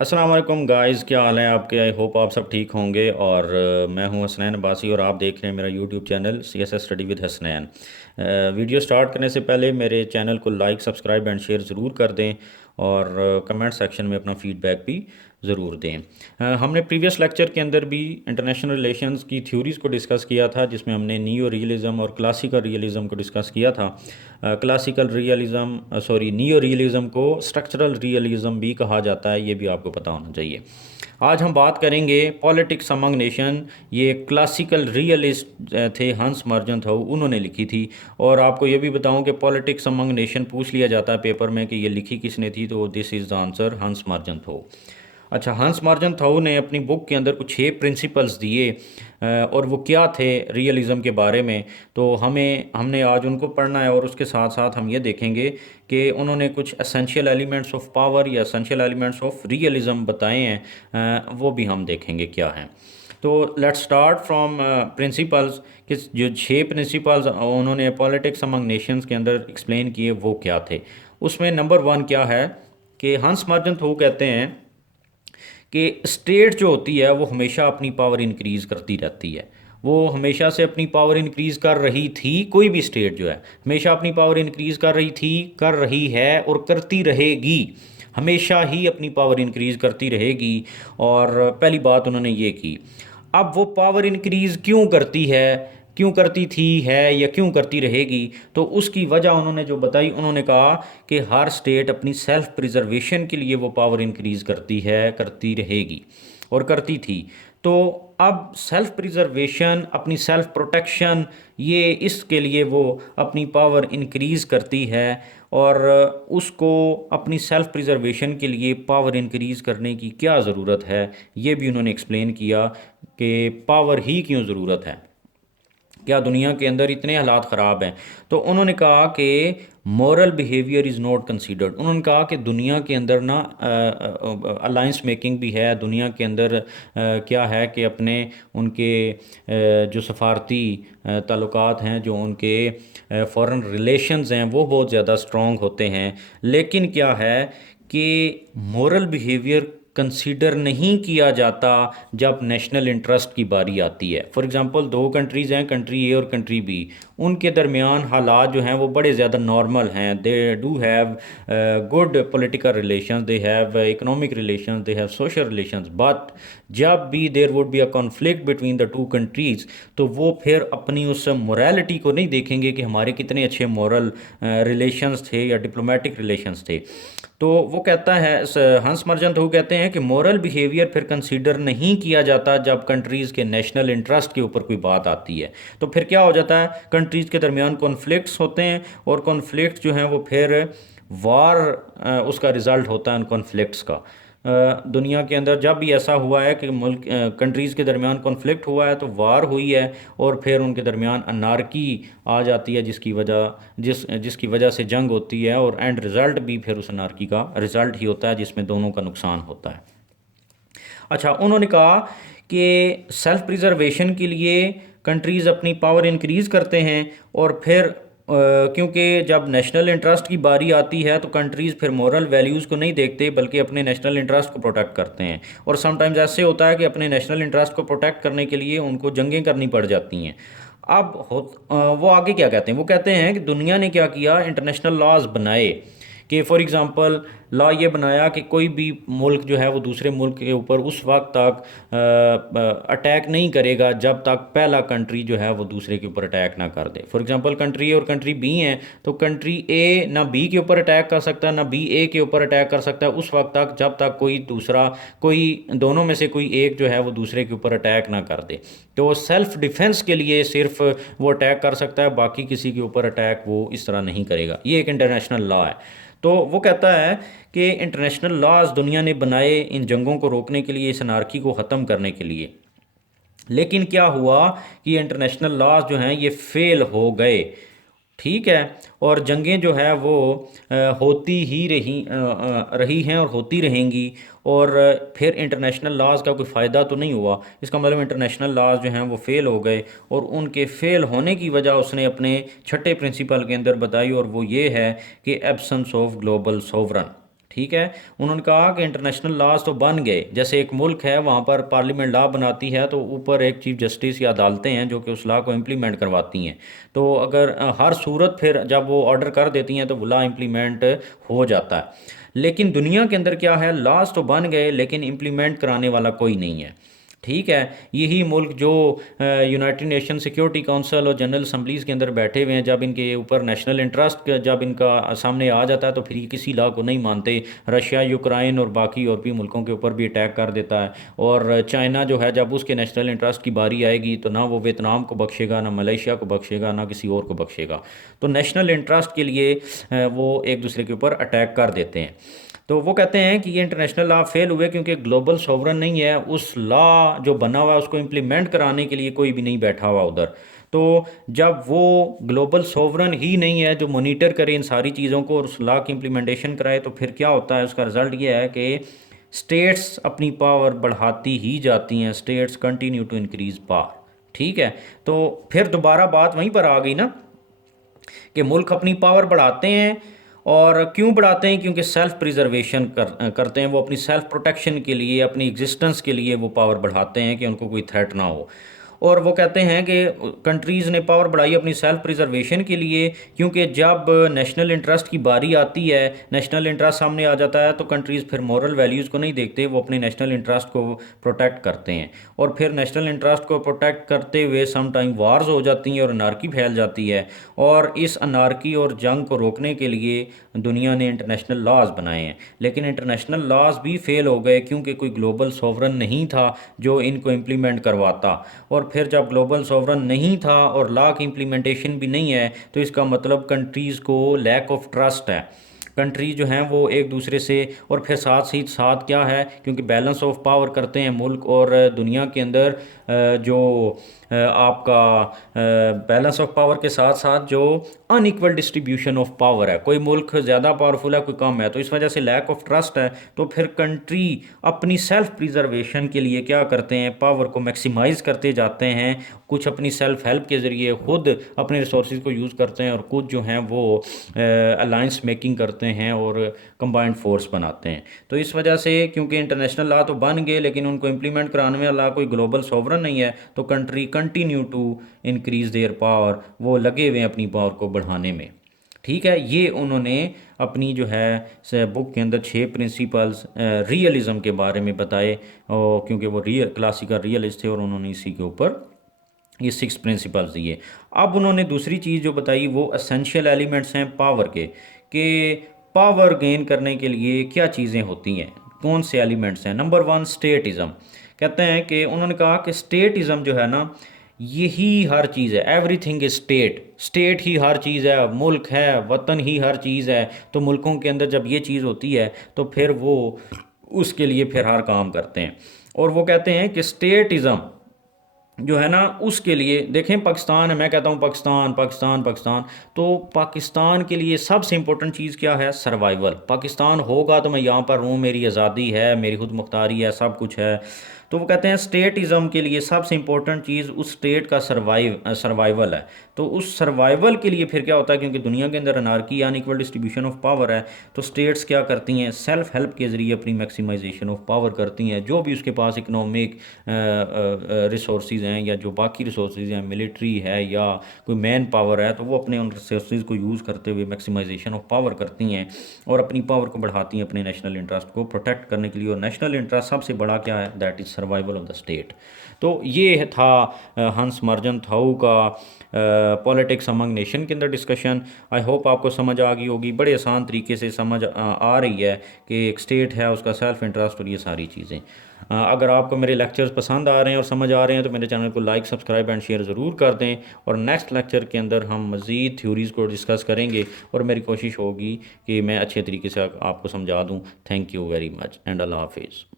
अस्सलाम वालेकुम गाइस, क्या हाल है आपके। आई होप आप सब ठीक होंगे। और मैं हूं हसनैन अब्बासी और आप देख रहे हैं मेरा YouTube channel CSS study with Hasnain. Video start करने से पहले मेरे चैनल को लाइक, सब्सक्राइब एंड शेयर ज़रूर कर दें और कमेंट सेक्शन में अपना फीडबैक भी ज़रूर दें। हमने प्रीवियस लेक्चर के अंदर भी इंटरनेशनल रिलेशंस की थ्योरीज़ को डिस्कस किया था, जिसमें हमने नियो रियलिज़म और क्लासिकल रियलिज़म को डिस्कस किया था। क्लासिकल रियलिज़म नियो रियलिज़म को स्ट्रक्चरल रियलिज़म भी कहा जाता है, ये भी आपको पता होना चाहिए। आज हम बात करेंगे पॉलिटिक्स अमंग नेशन। ये क्लासिकल रियलिस्ट थे, हंस मर्जन था, उन्होंने लिखी थी। और आपको ये भी बताऊं कि पॉलिटिक्स अमंग नेशन पूछ लिया जाता है पेपर में कि ये लिखी किसने थी, तो दिस इज़ द आंसर, हंस मर्जन थो। अच्छा, हंस मार्जन थाऊ ने अपनी बुक के अंदर कुछ 6 प्रिंसिपल्स दिए, और वो क्या थे रियलिज़म के बारे में, तो हमने आज उनको पढ़ना है। और उसके साथ साथ हम ये देखेंगे कि उन्होंने कुछ एसेंशियल एलिमेंट्स ऑफ पावर या एसेंशियल एलिमेंट्स ऑफ रियलिज़म बताए हैं, वो भी हम देखेंगे क्या हैं। तो लेट्स स्टार्ट फ्रॉम प्रिंसिपल्स कि जो 6 प्रिंसिपल्स उन्होंने पॉलिटिक्स अमंग नेशंस के अंदर एक्सप्लेन किए वो क्या थे। उसमें नंबर 1 क्या है कि हंस मार्जन थू कहते हैं कि स्टेट जो होती है वो हमेशा अपनी पावर इंक्रीज़ करती रहती है। वो हमेशा से अपनी पावर इंक्रीज़ कर रही थी, कोई भी स्टेट जो है हमेशा अपनी पावर इंक्रीज़ कर रही थी, कर रही है और करती रहेगी। हमेशा ही अपनी पावर इंक्रीज़ करती रहेगी। और पहली बात उन्होंने ये की। अब वो पावर इंक्रीज़ क्यों करती है, क्यों करती थी है या क्यों करती रहेगी, तो उसकी वजह उन्होंने जो बताई, उन्होंने कहा कि हर स्टेट अपनी सेल्फ प्रिजर्वेशन के लिए वो पावर इंक्रीज़ करती है, करती रहेगी और करती थी। तो अब सेल्फ प्रिजर्वेशन, अपनी सेल्फ प्रोटेक्शन, ये इसके लिए वो अपनी पावर इंक्रीज़ करती है। और उसको अपनी सेल्फ प्रिजर्वेशन के लिए पावर इंक्रीज़ करने की क्या ज़रूरत है, ये भी उन्होंने एक्सप्लेन किया कि पावर ही क्यों ज़रूरत है, क्या दुनिया के अंदर इतने हालात ख़राब हैं। तो उन्होंने कहा कि moral behaviour is not considered. उन्होंने कहा कि दुनिया के अंदर ना अलाइंस मेकिंग भी है, दुनिया के अंदर क्या है कि अपने उनके जो सफारती ताल्लुकात हैं, जो उनके फॉरेन रिलेशंस हैं, वो बहुत ज़्यादा स्ट्रॉन्ग होते हैं। लेकिन क्या है कि मॉरल बिहेवियर कंसीडर नहीं किया जाता जब नेशनल इंटरेस्ट की बारी आती है। फॉर एग्जांपल, दो कंट्रीज़ हैं, कंट्री ए और कंट्री बी, उनके दरमियान हालात जो हैं वो बड़े ज़्यादा नॉर्मल हैं। They do have good political relations, they have economic relations, they have social relations. But जब भी there would be a conflict between the two countries, तो वो फिर अपनी उस मोरालिटी को नहीं देखेंगे कि हमारे कितने अच्छे मॉरल रिलेशंस थे या डिप्लोमेटिक रिलेशंस थे। तो वो कहता है, हंस मर्जन तो कहते हैं कि मॉरल बिहेवियर फिर कंसीडर नहीं किया जाता जब कंट्रीज़ के नेशनल इंटरेस्ट के ऊपर कोई बात आती है। तो फिर क्या हो जाता है, कंट्रीज़ के दरमियान कॉन्फ्लिक्ट्स होते हैं और कॉन्फ्लिक्ट जो हैं वो फिर वार, उसका रिज़ल्ट होता है उन कॉन्फ्लिक्ट्स का। दुनिया के अंदर जब भी ऐसा हुआ है कि मुल्क कंट्रीज़ के दरमियान कॉन्फ्लिक्ट हुआ है तो वार हुई है, और फिर उनके दरमियान अनारकी आ जाती है, जिसकी वजह से जंग होती है, और एंड रिज़ल्ट भी फिर उस अनारकी का रिज़ल्ट ही होता है जिसमें दोनों का नुकसान होता है। अच्छा, उन्होंने कहा कि सेल्फ प्रिजर्वेशन के लिए कंट्रीज़ अपनी पावर इंक्रीज़ करते हैं, और फिर क्योंकि जब नेशनल इंटरेस्ट की बारी आती है तो कंट्रीज़ फिर मॉरल वैल्यूज़ को नहीं देखते बल्कि अपने नेशनल इंटरेस्ट को प्रोटेक्ट करते हैं। और समटाइम्स ऐसे होता है कि अपने नेशनल इंटरेस्ट को प्रोटेक्ट करने के लिए उनको जंगें करनी पड़ जाती हैं। वो आगे क्या कहते हैं, वो कहते हैं कि दुनिया ने क्या किया, इंटरनेशनल लॉज बनाए कि फॉर एग्ज़ाम्पल लॉ ये बनाया कि कोई भी मुल्क जो है वो दूसरे मुल्क के ऊपर उस वक्त तक अटैक नहीं करेगा जब तक पहला कंट्री जो है वो दूसरे के ऊपर अटैक ना कर दे। फॉर एग्ज़ाम्पल, कंट्री ए और कंट्री बी हैं, तो कंट्री ए ना बी के ऊपर अटैक कर सकता है, ना बी ए के ऊपर अटैक कर सकता है उस वक्त तक जब तक कोई दोनों में से कोई एक जो है वो दूसरे के ऊपर अटैक ना कर दे। तो सेल्फ डिफेंस के लिए सिर्फ वो अटैक कर सकता है, बाकी किसी के ऊपर अटैक वो इस तरह नहीं करेगा। ये एक इंटरनेशनल लॉ है। तो वो कहता है कि इंटरनेशनल लॉज दुनिया ने बनाए इन जंगों को रोकने के लिए, इस अनारकी को ख़त्म करने के लिए। लेकिन क्या हुआ कि इंटरनेशनल लॉज जो हैं ये फेल हो गए, ठीक है। और जंगें जो है वो होती ही रही हैं और होती रहेंगी। और फिर इंटरनेशनल लॉज का कोई फ़ायदा तो नहीं हुआ। इसका मतलब इंटरनेशनल लॉज जो हैं वो फ़ेल हो गए, और उनके फ़ेल होने की वजह उसने अपने छठे प्रिंसिपल के अंदर बताई, और वो ये है कि एब्सेंस ऑफ ग्लोबल सोवरन। ठीक है। उन्होंने कहा कि इंटरनेशनल लॉज तो बन गए, जैसे एक मुल्क है वहाँ पर पार्लियामेंट लॉ बनाती है तो ऊपर एक चीफ जस्टिस या अदालतें हैं जो कि उस लॉ को इम्प्लीमेंट करवाती हैं। तो अगर हर सूरत फिर जब वो ऑर्डर कर देती हैं तो वो लॉ इम्प्लीमेंट हो जाता है। लेकिन दुनिया के अंदर क्या है, लॉज तो बन गए लेकिन इम्प्लीमेंट कराने वाला कोई नहीं है। ठीक है। यही मुल्क जो यूनाइटेड नेशन सिक्योरिटी काउंसिल और जनरल असम्बलीज़ के अंदर बैठे हुए हैं, जब इनके ऊपर नेशनल इंटरेस्ट जब इनका सामने आ जाता है तो फिर ये किसी लॉ को नहीं मानते। रशिया, यूक्रेन और बाकी और भी मुल्कों के ऊपर भी अटैक कर देता है। और चाइना जो है जब उसके नेशनल इंटरेस्ट की बारी आएगी तो ना वो वियतनाम को बख्शेगा, ना मलेशिया को बख्शेगा, ना किसी और को बख्शेगा। तो नेशनल इंटरेस्ट के लिए वो एक दूसरे के ऊपर अटैक कर देते हैं। तो वो कहते हैं कि ये इंटरनेशनल लॉ फेल हुए क्योंकि ग्लोबल सॉवरन नहीं है, उस लॉ जो बना हुआ है उसको इम्प्लीमेंट कराने के लिए कोई भी नहीं बैठा हुआ उधर। तो जब वो ग्लोबल सॉवरन ही नहीं है जो मॉनिटर करे इन सारी चीज़ों को और उस लॉ की इम्प्लीमेंटेशन कराए, तो फिर क्या होता है, उसका रिजल्ट ये है कि स्टेट्स अपनी पावर बढ़ाती ही जाती हैं, states continue to increase power. ठीक है। तो फिर दोबारा बात वहीं पर आ गई ना कि मुल्क अपनी पावर बढ़ाते हैं, और क्यों बढ़ाते हैं, क्योंकि सेल्फ प्रिजर्वेशन करते हैं। वो अपनी सेल्फ प्रोटेक्शन के लिए, अपनी एग्जिस्टेंस के लिए वो पावर बढ़ाते हैं कि उनको कोई थ्रेट ना हो। और वो कहते हैं कि कंट्रीज़ ने पावर बढ़ाई अपनी सेल्फ प्रिजर्वेशन के लिए, क्योंकि जब नेशनल इंटरेस्ट की बारी आती है, नेशनल इंटरेस्ट सामने आ जाता है तो कंट्रीज़ फिर मॉरल वैल्यूज़ को नहीं देखते, वो अपने नेशनल इंटरेस्ट को प्रोटेक्ट करते हैं। और फिर नेशनल इंटरेस्ट को प्रोटेक्ट करते हुए सम टाइम वार्स हो जाती हैं और अनार्की फैल जाती है। और इस अनार्की और जंग को रोकने के लिए दुनिया ने इंटरनेशनल लॉज बनाए हैं, लेकिन इंटरनेशनल लॉज भी फेल हो गए क्योंकि कोई ग्लोबल सॉवरन नहीं था जो इनको इम्प्लीमेंट करवाता। और फिर जब ग्लोबल सॉवरन नहीं था और लॉ की इम्प्लीमेंटेशन भी नहीं है, तो इसका मतलब कंट्रीज़ को लैक ऑफ ट्रस्ट है। कंट्री जो हैं वो एक दूसरे से, और फिर साथ ही साथ क्या है, क्योंकि बैलेंस ऑफ पावर करते हैं मुल्क और दुनिया के अंदर, जो आपका बैलेंस ऑफ पावर के साथ साथ जो अनइक्वल डिस्ट्रीब्यूशन ऑफ पावर है, कोई मुल्क ज़्यादा पावरफुल है, कोई कम है, तो इस वजह से लैक ऑफ ट्रस्ट है। तो फिर कंट्री अपनी सेल्फ प्रिजर्वेशन के लिए क्या करते हैं, पावर को मैक्सिमाइज करते जाते हैं। कुछ अपनी सेल्फ हेल्प के ज़रिए खुद अपने रिसोर्स को यूज़ करते हैं, और कुछ जो हैं वो अलाइंस मेकिंग करते हैं और कंबाइंड फोर्स बनाते हैं। तो इस वजह से, क्योंकि इंटरनेशनल लॉ तो बन गए लेकिन उनको इम्प्लीमेंट कराने वाला कोई ग्लोबल सॉवरन नहीं है, तो country continue to increase their power, वो लगे हुए हैं अपनी पावर को बढ़ाने में। ठीक है। ये उन्होंने अपनी जो है बुक के अंदर 6 प्रिंसिपल्स रियलिज़म के बारे में बताए, और क्योंकि वो क्लासिकल रियलिस्ट थे और उन्होंने इसी के ऊपर ये 6 प्रिंसिपल्स दिए। अब उन्होंने दूसरी चीज़ जो बताई वो एसेंशियल एलिमेंट्स हैं पावर के, कि पावर गेन करने के लिए क्या चीज़ें होती हैं, कौन से एलिमेंट्स हैं। नंबर 1 स्टेटिज़म। कहते हैं कि उन्होंने कहा कि स्टेटिज़म जो है ना, यही हर चीज़ है, एवरीथिंग इज स्टेट, स्टेट ही हर चीज़ है, मुल्क है, वतन ही हर चीज़ है। तो मुल्कों के अंदर जब ये चीज़ होती है तो फिर वो उसके लिए फिर हर काम करते हैं। और वो कहते हैं कि स्टेटिज़म जो है ना, उसके लिए देखें, पाकिस्तान है, मैं कहता हूँ पाकिस्तान पाकिस्तान पाकिस्तान, तो पाकिस्तान के लिए सबसे इम्पोर्टेंट चीज़ क्या है, सर्वाइवल। पाकिस्तान होगा तो मैं यहाँ पर हूँ, मेरी आज़ादी है, मेरी खुद मुख्तारी है, सब कुछ है। तो वो कहते हैं स्टेटिज़म के लिए सबसे इम्पोर्टेंट चीज़ उस स्टेट का सर्वाइवल है। तो उस सर्वाइवल के लिए फिर क्या होता है, क्योंकि दुनिया के अंदर anarchy unequal distribution of power है, तो स्टेट्स क्या करती हैं, सेल्फ हेल्प के ज़रिए अपनी मैक्सिमाइजेशन ऑफ पावर करती हैं। जो भी उसके पास इकनॉमिक रिसोर्स हैं या जो बाकी रिसोर्स हैं, मिलिट्री है या कोई मैन पावर है, तो वो अपने उन रिसोर्स को यूज़ करते हुए मैक्सिमाइजेशन ऑफ पावर करती हैं और अपनी पावर को बढ़ाती हैं अपने नेशनल इंटरेस्ट को प्रोटेक्ट करने के लिए। और नेशनल इंटरेस्ट सबसे बड़ा क्या है, that is survival of the state. तो ये था हंस मर्जन थाऊ का पॉलिटिक्स अमंग नेशन के अंदर डिस्कशन। आई होप आपको समझ आ गई होगी, बड़े आसान तरीके से समझ आ रही है कि एक स्टेट है, उसका सेल्फ इंटरेस्ट और ये सारी चीज़ें। अगर आपको मेरे लेक्चर्स पसंद आ रहे हैं और समझ आ रहे हैं तो मेरे चैनल को लाइक, सब्सक्राइब एंड शेयर ज़रूर कर दें। और नेक्स्ट लेक्चर के अंदर हम मज़ीद थ्योरीज़ को डिस्कस करेंगे और मेरी कोशिश होगी कि मैं अच्छे तरीके से आपको समझा दूँ। Thank you very much and Allah हाफिज़।